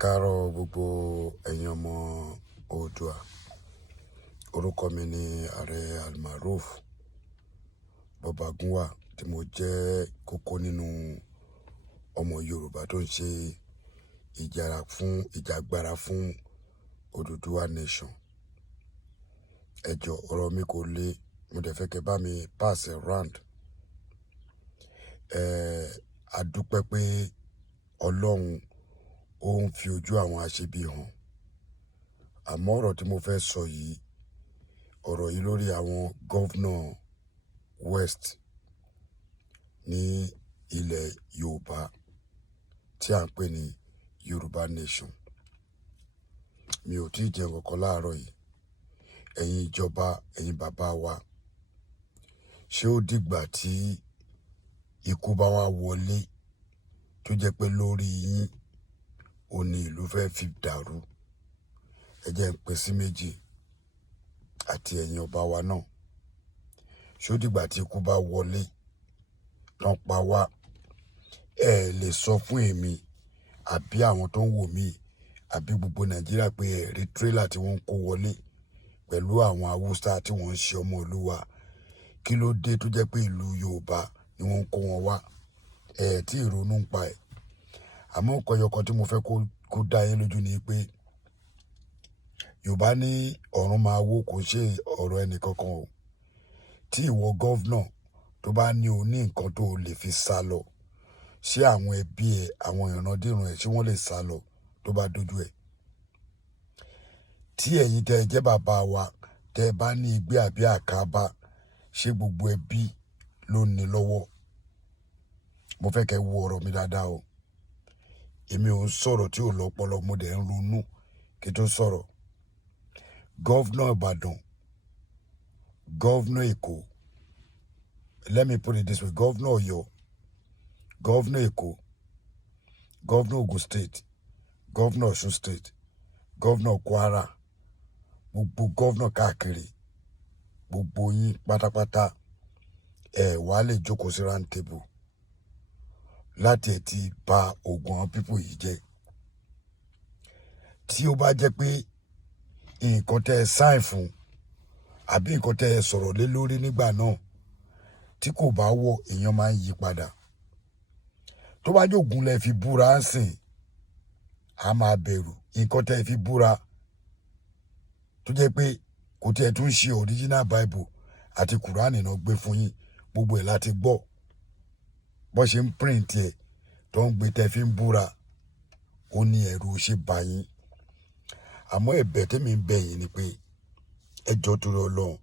káàárọ̀ gbogbo ẹ̀yin ọmọ Oòduà. Orúkọ mi ni Ààrẹ Almaroof Bọ́bagúnwà tí mo jẹ́ kókó nínú ọmọ Yorùbá tó ń ṣe ìjàgbara fún Odùduwà nation. Ẹ jọ̀ọ́ ọ̀rọ̀ mi kò le, mo dẹ̀ fẹ́ kẹ́ bá mi pass round. A dúpẹ́ pé Ọlọ́run ó ń fi ojú àwọn aṣebi hàn. Àmọ́ ọ̀rọ̀ tí mo fẹ́ sọ yìí, ọ̀rọ̀ yìí lórí àwọn gọ́vnọ̀ West ní ilẹ̀ Yorùbá tí à ń pè ní Yorùbá nation. Mi ò tí ì jẹ nǹkan kan láàárọ̀ yìí. Ẹ̀yin ìjọba, ẹ̀yin bàbá wa, ṣé ó dìgbà tí ikú bá wá wọlé tó jẹ́ pé lórí yín ó ní ìlú fẹ́ fi dàrú? Ẹ jẹ́ n pín sí méjì, àti ẹ̀yin ọba wa náà. Ṣé ó dìgbà tí ikú bá wọlé tán pa wá? Ẹ lè sọ fún èmi àbí àwọn tó ń wò mí àbí gbogbo Nàìjíríà pé ẹ rí tírélà tí wọ́n ń kó wọlé pẹ̀lú àwọn Haúsá tí wọ́n ń ṣe ọmọ ìlú wa. Kí ló dé tó jẹ́ pé ìlú Yorùbá ni wọ́n ń kó wọn wá? Ẹ tí ìrònú ń pa ẹ̀. Àmọ́ nǹkan ẹyọkan tí mo fẹ́ kó dá yín lójú ni pé Yorùbá ní ọ̀run máa wó, kò ṣe ọ̀rọ̀ ẹnì kankan o. Tí ìwọ gọ́vnọ̀ tó bá ní o ní nǹkan tó lè fi sá lọ, ṣé àwọn ẹbí ẹ, àwọn ìrandíran ẹ, ṣé wọ́n lè sá lọ tó bá dójú ẹ̀? Tí ẹ̀yin tẹ́ ẹ jẹ́ bàbá wa, tẹ́ ẹ bá ní igbé àbí àkàbà, ṣé gbogbo ẹbí ló ní lọ́wọ́? Mo fẹ́ kẹ́ wo ọ̀rọ̀ mi dáadáa o. Èmi ò ń sọ̀rọ̀ tí ò lọ́pọlọ, mo dẹ̀ ń ronú kí n tó sọ̀rọ̀. Gọ́vnọ̀ Ìbàdàn, gọ́vnọ̀ Èkó, let me put it this way, gọ́vnọ̀ Ọ̀yọ́, gọ́vnọ̀ Èkó, gọ́vnọ̀ Ogun State, gọ́vnọ̀ Ọ̀ṣun State, gọ́vnọ̀ Kwara, gbogbo gọ́vnọ̀ káàkiri, gbogbo yín pátápátá ẹ wá lè jókòó sí round table láti ẹ̀ ti bà ògùn àwọn pípò yìí jẹ́. Tí ó bá jẹ́ pé nǹkan tẹ́ ẹ sign fún àbí nǹkan tẹ́ ẹ sọ̀rọ̀ lé lórí nígbà náà tí kò bá wọ̀, èèyàn máa ń yí padà. Tó bá jògùn lẹ fi búra ń sìn, a máa bẹ̀rù. Nǹkan tẹ́ ẹ fi búra tó jẹ́ pé kò tí ẹ tún ṣe original Bible àti Quran náà gbé fún yín, gbogbo ẹ̀ láti gbọ́. Bọ́ ṣe ń print ẹ̀ tó ń gbé tẹ́ fi ń búra, ó ní ẹ̀rù ṣe bá yín. Àmọ́ ẹ̀bẹ̀ tèmi ń bẹ̀ yín ni pé ẹ jọ̀ọ́ torí Ọlọ́run,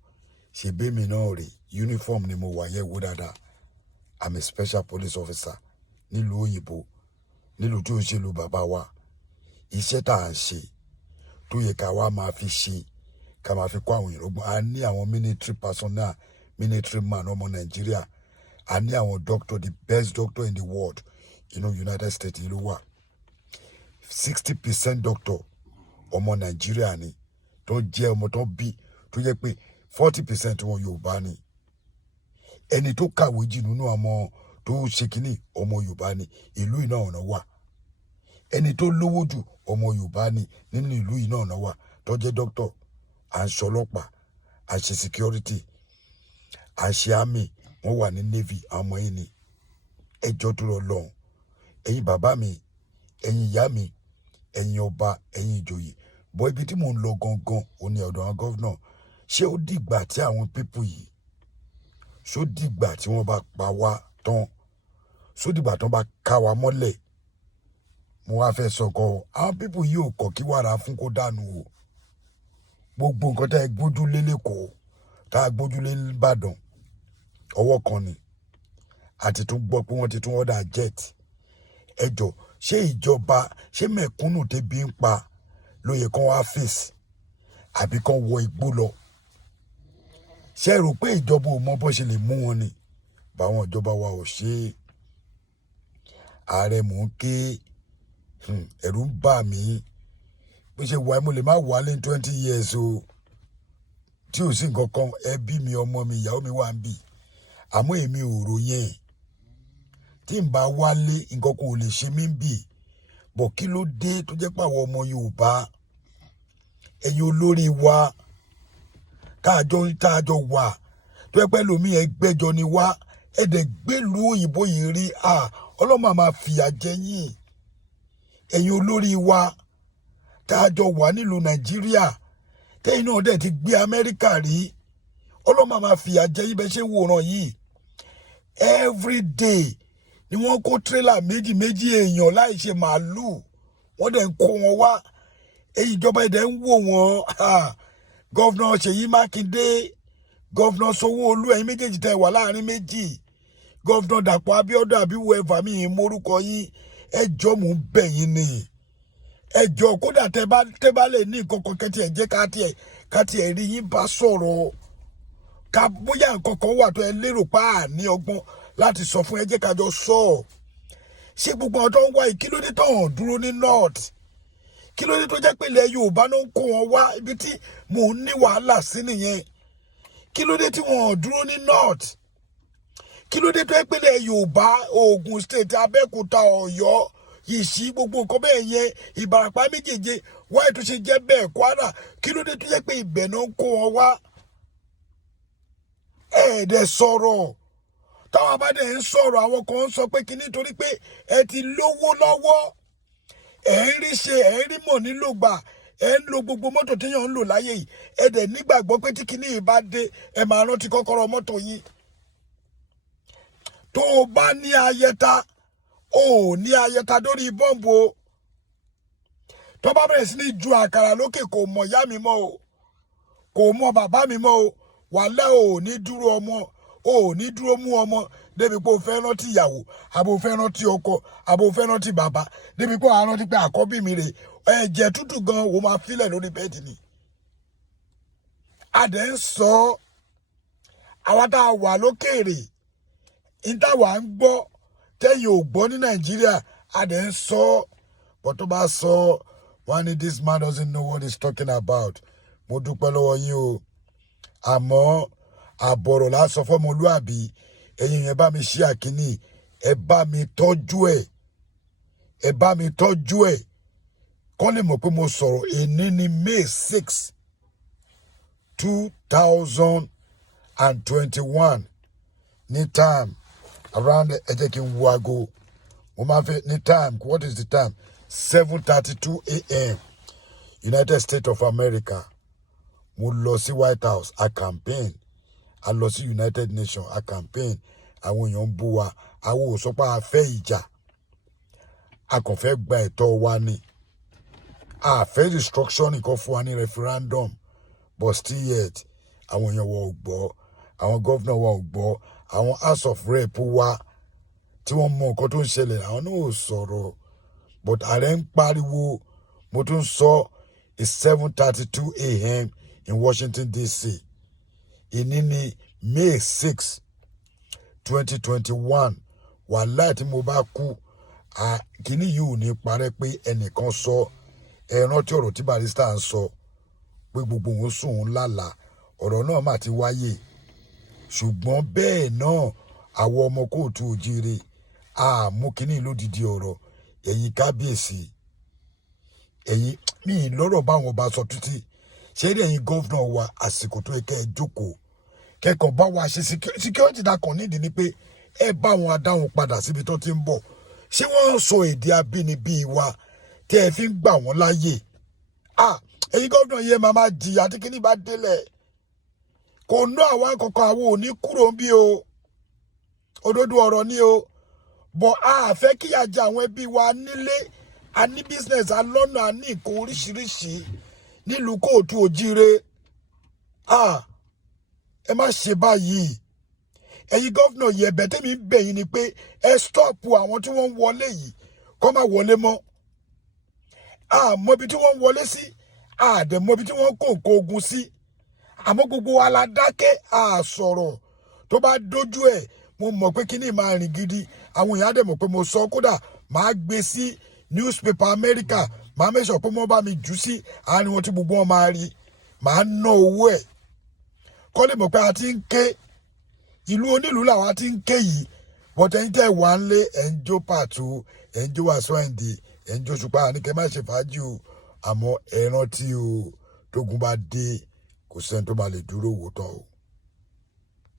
ṣe bẹ́mi náà rè, uniform ni mo wà yẹ̀ wò dáadáa. I'm a special police officer nílùú òyìnbó, nílùú tí ó ṣe lu bàbá wa. Iṣẹ́ tá à ń ṣe tó yẹ ká wá máa fi ṣe, ká máa fi kó àwọn ìrọ̀gbọ́n. A ní àwọn military personnel, military man ọmọ Nàìjíríà. A ní àwọn doctor, the best doctor in the world, United States ló wà. 60% doctor ọmọ Nàìjíríà ni, tó jẹ́ ọmọ tó bí, tó jẹ́ pé 40% wọn Yorùbá ni. Ẹni tó kàwé jù nínú ọmọ tó ṣe kínní ọmọ Yorùbá ni, ìlú iná ọ̀nà wà. Ẹni tó lówó jù ọmọ Yorùbá ni, nínú ìlú iná ọ̀nà wà, tó jẹ́ doctor. À ń ṣọlọ́pàá, à ń ṣe security, à ń ṣe army, wọ́n wà ní navy, àwọn ọmọ yìí ni. Ẹ jọ̀ọ́ torí Ọlọ́run, ẹ̀yin bàbá mi, ẹ̀yin ìyá mi, ẹ̀yin ọba, ẹ̀yin ìjòyè, bọ́ ibi tí mò ń lọ gangan ò ní ọ̀dọ̀ àwọn gọ́vnọ̀. Ṣé ó dìgbà tí àwọn pípù yìí, ṣó dìgbà tí wọ́n bá pa wá tán, ṣó dìgbà tí wọ́n bá ká wa mọ́lẹ̀? Mo wá fẹ́ sọ gan, àwọn pípù yìí ò kọ̀ kí wàrà fún kó dànù o. Gbogbo nǹkan tá ẹ gbójúlé lÉkòó, tá a gbójúlé l'Íbàdàn, ọwọ́ kan ni. Àti tún gbọ́ pé wọ́n ti tún order jet. Ẹ jọ̀ọ́, ṣé ìjọba, ṣé mẹ̀kúnnù tẹ́bi ń pa ló yẹ kán wá fèsì àbí kán wọ igbó lọ? Ṣé ẹ rò pé ìjọba ò mọ bó ṣe lè mú wọn ni? Báwọn ìjọba wa ò ṣe é. Ààrẹ mò ń ké, ẹ̀rù ń bà mí. Bó ṣe wà mo lè má wálé 20 years o, tí ò sí nǹkan kan, ẹbí mi, ọmọ mi, ìyàwó mi wà ń bì. Àmọ́ èmi ò rò yẹn. Tí n bá wálé, nǹkan kò lè ṣe mí ń bì. bọ̀ kí ló dé tó jẹ́ pé àwọn ọmọ Yorùbá ẹ̀yin olórí wa táàjọ wà tó yẹ pé lómi ẹgbẹ́jọ ni wá ẹ̀dẹ̀ gbélùú òyìnbó yìí rí ọlọ́mọ máa fìyà jẹ yín ẹ̀yin olórí wa táàjọ wà nílùú Nàìjíríà tẹ́yìn náà dẹ̀ ti gbé Amẹ́ríkà rí ọlọ́mọ máa fìyà jẹ yín bẹ́ẹ̀ ṣe wòran yìí every day ni wọ́n kó tírélà méjì èèyàn láì ṣe màálùú wọ́n dẹ̀ ń kó wọn wá èyí ìjọba ẹ̀dẹ̀ ń wò wọ́n gọ́vnà Ṣèyí Mákindé gọ́vnà Sanwó-Olú ẹ̀yin méjèèjì tẹ́ wà láàrin méjì gọ́vnà Dàpọ̀ Abíọ́dún àbí whoever mi ì morúkọ yín ẹjọ́ mò ń bẹ̀ yín ni ẹjọ́ kódà tẹ́ bá lè ní nǹkan kan kẹ́tì ẹ̀ jẹ́ ká tiẹ̀ rí yín bá sọ̀rọ̀ ká bóyá nǹkan kan wà tó ẹ lérò pa ní ọgbọ́n láti sọ fún ẹ jẹ́ ká jọ sọ ṣé gbogbo ọ̀dọ́ ń wá yìí kí ló dé tó hàn dúró ní north kí ló dé tó jẹ́ pé ilẹ̀ Yorùbá ló ń kó wọn wá ibi tí mò ń ní wàhálà sí nìyẹn kí ló dé tí wọn hàn dúró ní north kí ló dé tó jẹ́ pé ilẹ̀ Yorùbá Ògùn state Abẹ́òkúta Ọ̀yọ́ Ìṣí gbogbo nǹkan bẹ́ẹ̀ yẹn Ìbàràpá méjèèje wáyé tó ṣe jẹ́ bẹ́ẹ̀ Kwara kí ló dé tó jẹ́ pé ibẹ̀ náà ń kó wọn wá ẹ̀ẹ́dẹ̀ sọ̀rọ̀ táwọn abádẹ ń sọ̀rọ̀ àwọn kan ń sọ pé kí nítorí pé ẹ ti lówó lọ́wọ́ ẹ̀ ń rí ṣe ẹ̀ ń rí mọ̀ nílò gbà ẹ̀ ń lo gbogbo mọ́tò téèyàn ń lò láyé yìí ẹ dẹ̀ nígbàgbọ́ pé tí kinní yìí bá dé ẹ máa rántí kọ́kọ́rọ́ mọ́tò yín tó o bá ní ayẹta o ò ní ayẹta lórí bọ́ǹbù o tó bá bẹ̀rẹ̀ sí ní ju àkàrà lókè kò mọ̀ ìyá mi mọ́ o kò mọ̀ bàbá mi mọ́ o wàhálà ò ní dúró ọmọ ò ní dúró mú ọmọ débi pé o fẹ́ rántí ìyàwó àbò fẹ́ rántí ọkọ àbò fẹ́ rántí bàbá débi pé o rántí pé àkọ́bí mi rè ẹ̀jẹ̀ tútù gan o máa filẹ̀ lórí bẹ́ẹ̀dì ni. adẹ̀ ń sọ àwa tá a wà lókèèrè níta wà ń gbọ́ tẹ́yìn ò gbọ́ ní Nàìjíríà adẹ̀ ń sọ bọ́ tó bá sọ wọ́n ní this man doesn't know what he's talking about mo dúpẹ́ lọ́wọ́ yín o àmọ́ àbọ̀rọ̀ lásán fọ́mọlúàbí ẹ̀yin yẹn bá mi ṣí àkíní ẹ bá mi tọ́jú ẹ̀ kọ́ lè mọ̀ pé mo sọ̀rọ̀ èní ní May 6 2021 ní time around ẹ jẹ́ kí n wo aago mo máa fẹ́ ní time what is the time 7:32 a.m. United States of America mo lọ sí White House a campaign a lọ sí United Nations a campaign àwọn èèyàn ń bú wa àwọn ò sọ pé a fẹ́ ìjà a kàn fẹ́ gba ẹ̀tọ́ wa ni a fẹ́ destruction nìkan fún wa ní referendum but still yet àwọn èèyàn wa ò gbọ́ àwọn gọ́vnà wa ò gbọ́ àwọn House of Rep wa tí wọ́n mọ nǹkan tó ń ṣẹlẹ̀ àwọn náà ò sọ̀rọ̀ but ààrẹ ń pariwo mo tún sọ it's 7:32 a.m. in Washington DC ìní ní May 6 2021 wàhálà tí mo bá kú kíní yìí ò ní parẹ́ pé ẹnìkan sọ ẹ rántí ọ̀rọ̀ tí Barrister ń sọ pé gbogbo òun sùn ń lálàá ọ̀rọ̀ náà mà ti wáyé ṣùgbọ́n bẹ́ẹ̀ náà àwọn ọmọ kóòtù òjíire àmú kíní lódìdí ọ̀rọ̀ ẹ̀yin kábíyèsí ẹ̀yin ní ìlọ́rọ̀ báwọn ọba sọ títí ṣé rí ẹ̀yin gọ́vnà wa àsìkò tó yẹ kẹ́ ẹ jókòó kẹ́kọ̀ọ́ bá wa ṣe security dákan nídìí ni pé ẹ bá wọn adáhùn padà síbi tó ti ń bọ̀ ṣé wọ́n ń sọ èdè abínibí wa tẹ́ ẹ fi ń gbà wọ́n láàyè ẹ̀yin gọ́vnà yẹn máa máa jìyà tí kíní bá délẹ̀ kò ná àwọn àkọ́kọ́ àwọn òní kúrò ń bí o òdodo ọ̀rọ̀ ni o bọ̀ a fẹ́ kíyà jẹ àwọn ẹbí wa nílé a ní business alọ́nà a ní nǹkan oríṣiríṣi nílùú kóòtù òjíire ẹ má ṣe báyìí ẹ̀yin gọ́vnà yìí ẹ̀bẹ̀ tẹ́mi ń bẹ̀ yín ni pé ẹ stọ́ọ̀pù àwọn tí wọ́n ń wọlé yìí kó má wọlé mọ́ àmọ́ ibi tí wọ́n ń wọlé sí àdẹ̀mọ́ ibi tí wọ́n ń kó nǹkan ogun sí àmọ́ gbogbo wa la dákẹ́ àsọ̀rọ̀ tó bá dójú ẹ̀ mo mọ̀ pé kíní máa rìn gidi àwọn èèyàn á dẹ̀ mọ̀ pé mo sọ kódà máa gbé sí newspaper America máa mẹ́sọ̀ pé wọ́n bá mi jù sí àárín wọn tí gbogbo wọn máa rí máa ná owó ẹ̀ kọ́ lè mọ̀ pé a ti ń ké ìlú onílùú làwọn ti ń ké yìí bọ́tẹ́ ń tẹ̀ wá ń lé ẹ̀ ń jó pàtó ẹ̀ ń jó Wasiu Ayinde ẹ̀ ń jóṣùpá ní kẹ́ má ṣe fàájì o àmọ́ ẹ rántí o tógun bá dé kò sẹ́ni tó máa lè dúró wò tán o.